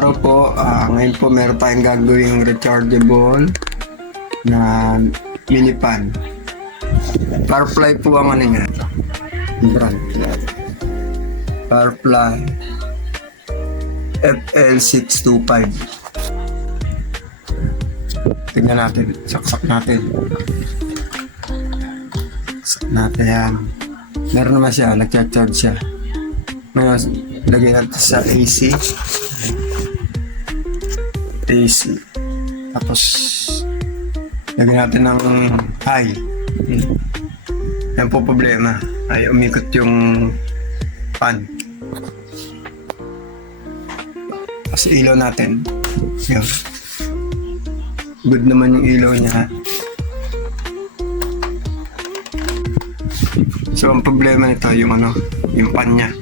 araw po. Ngayon po meron tayong gagawing rechargeable na mini fan. Firefly po ang ano niya. Brand. Firefly FL625. Tingnan natin. Saksak natin. Saksak natin yan. Meron naman siya. Nag-charge siya. Ngayon, lagay natin sa AC. Tapos, lagyan natin ng high. Yan po problema. Ay umikot yung fan. Tapos ilaw natin. Yan. Good naman yung ilaw niya. So, ang problema nito yung ano, yung fan niya.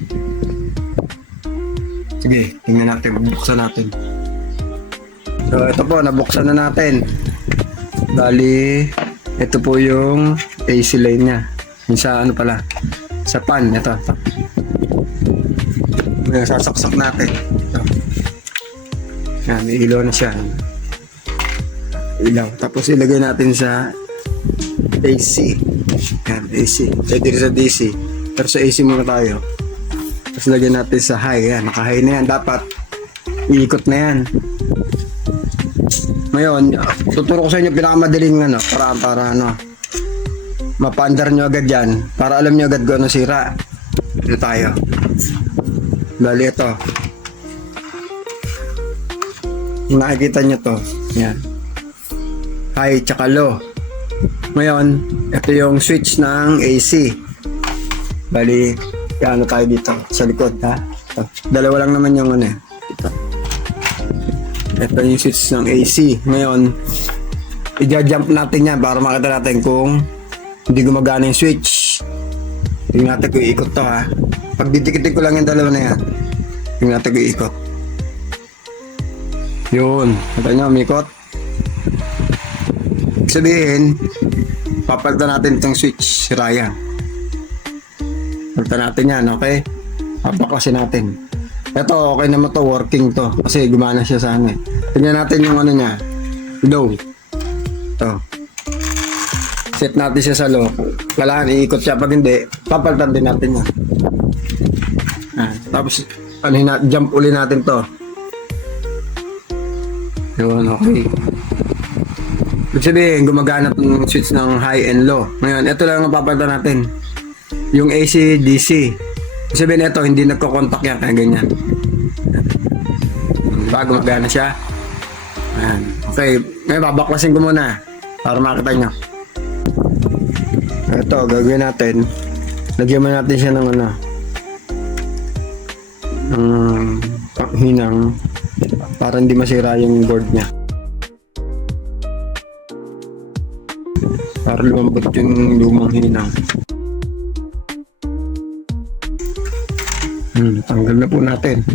Sige, tingnan natin. Buksan natin. So, ito po, nabuksan na natin. Bali, ito po yung AC line niya. Yung sa ano pala, sa pan, ito. Sasaksak natin. Ito. Yan, may ilaw na siya. Ilaw. Tapos ilagay natin sa AC. Yan, AC. Pwede rin sa DC. Pero sa AC muna tayo. Tapos lagyan natin sa high. Yan, naka-high na yan. Dapat, iikot na yan. Ngayon, tuturo ko sa inyo pinakamadaling ano, para ano, mapa-under nyo agad yan, para alam nyo agad kung ano sira. Ito tayo. Bali ito. Nakikita nyo to. Yan. High tsaka low. Ngayon, ito yung switch ng AC. Bali, ano tayo dito sa likod, ha? Ito. Dalawa lang naman yung ano eh. Ito yung switch ng AC. Ngayon, i-jump natin yan para makita natin kung hindi gumagana yung switch. Tingnan natin kung iikot to, ha. Pag didikitin ko lang yung dalawa na yan. Tingnan natin kung iikot. Yun. Kita nyo, umikot. Ibig sabihin, papalitan natin itong switch. Sira yan. Papalitan natin yan, okay? Papaklasin natin. Ito, okay naman to, working to. Kasi gumana siya sa ano eh. Tingnan natin yung ano niya. Low. Ito. Set natin siya sa low. Kailangan iikot siya. Pag hindi, papalitan din natin yan. Tapos, jump uli natin to. Yun, okay. Ibig sabihin, gumagana itong switch ng high and low. Ngayon, ito lang ang papalitan natin. Yung AC, DC. Ibig sabihin ito, hindi nagko-contact yan, kaya ganyan. Bago magana siya. Ayan. Okay, ngayon babaklasin ko muna para makita nyo. Ito, gagawin natin. Lagyan mo natin siya ng ano, ng hinang para hindi masira yung board niya. Para lumambot yung lumang hinang. Tanggal na po natin.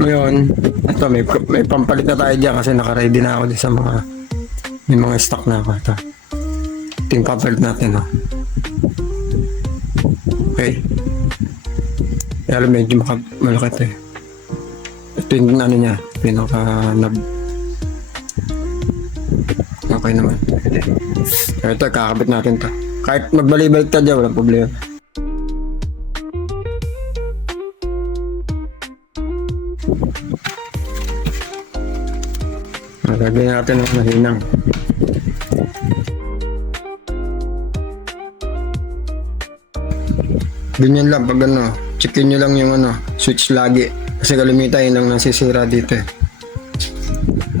Ngayon, ito may pampalit na tayo dyan kasi naka-ready na ako din sa mga may mga stock na ako. Ito yung pampalit natin. Oh. Okay. Kaya medyo malakit eh. Ito yung ano niya, pinaka-nab. Okay naman. Ito, kakabit natin to. Kahit magbalik-balik ka dyan, walang problema. Lagyan natin ng mahinang. Ganyan lang pag ano, checkin nyo lang yung ano, switch lagi. Kasi kalimitan yun lang nasisira dito eh.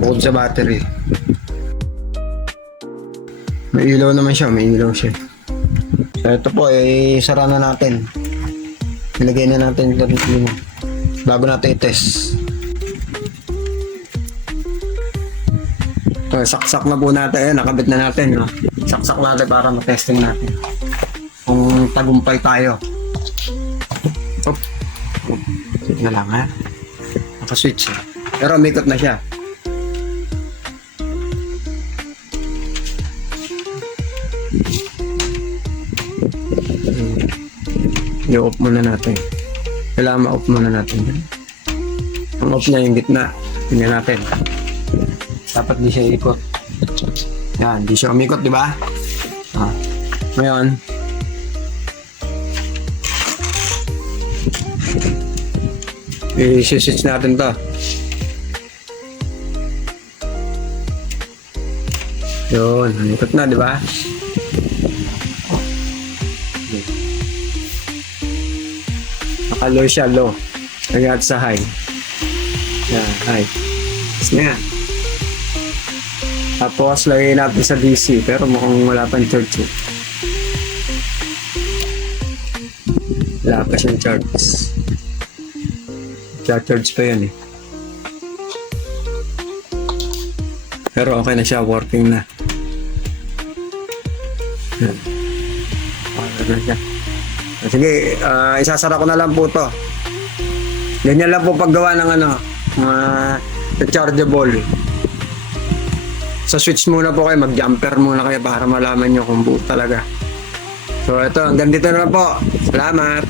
Bukod sa battery. May ilaw naman siya, may ilaw siya. So ito po, sara na natin. Ilagay na natin ito rin bago natin i-test. So, saksak na po natin. Ayan, nakabit na natin. No? Saksak natin para matesting natin. Kung tagumpay tayo. Oop. Switch na lang ha. Naka-switch. Pero umikot na siya. I-off muna natin. Kailangan ma-off muna natin. Ang off niya yung gitna. Tingnan natin. Dapat di siya ikot. Yan, di siya umikot, di ba? Ah. Ngayon, i-switch natin to. Yun, ikot na, di ba? Naka-low siya, low. Nagat sa high. Yan, high. Tapos na yan. Tapos, lagay natin sa DC. Pero mukhang wala pang charge. Wala pa siyang charge. Charge pa yan eh. Pero okay na siya, working na. Yan. Okay na siya. Sige, isasara ko na lang po to. Ganyan lang po paggawa ng rechargeable. Sa switch muna po kayo, mag-jumper muna kayo para malaman nyo kung buo talaga. So ito, hanggang dito na po. Salamat!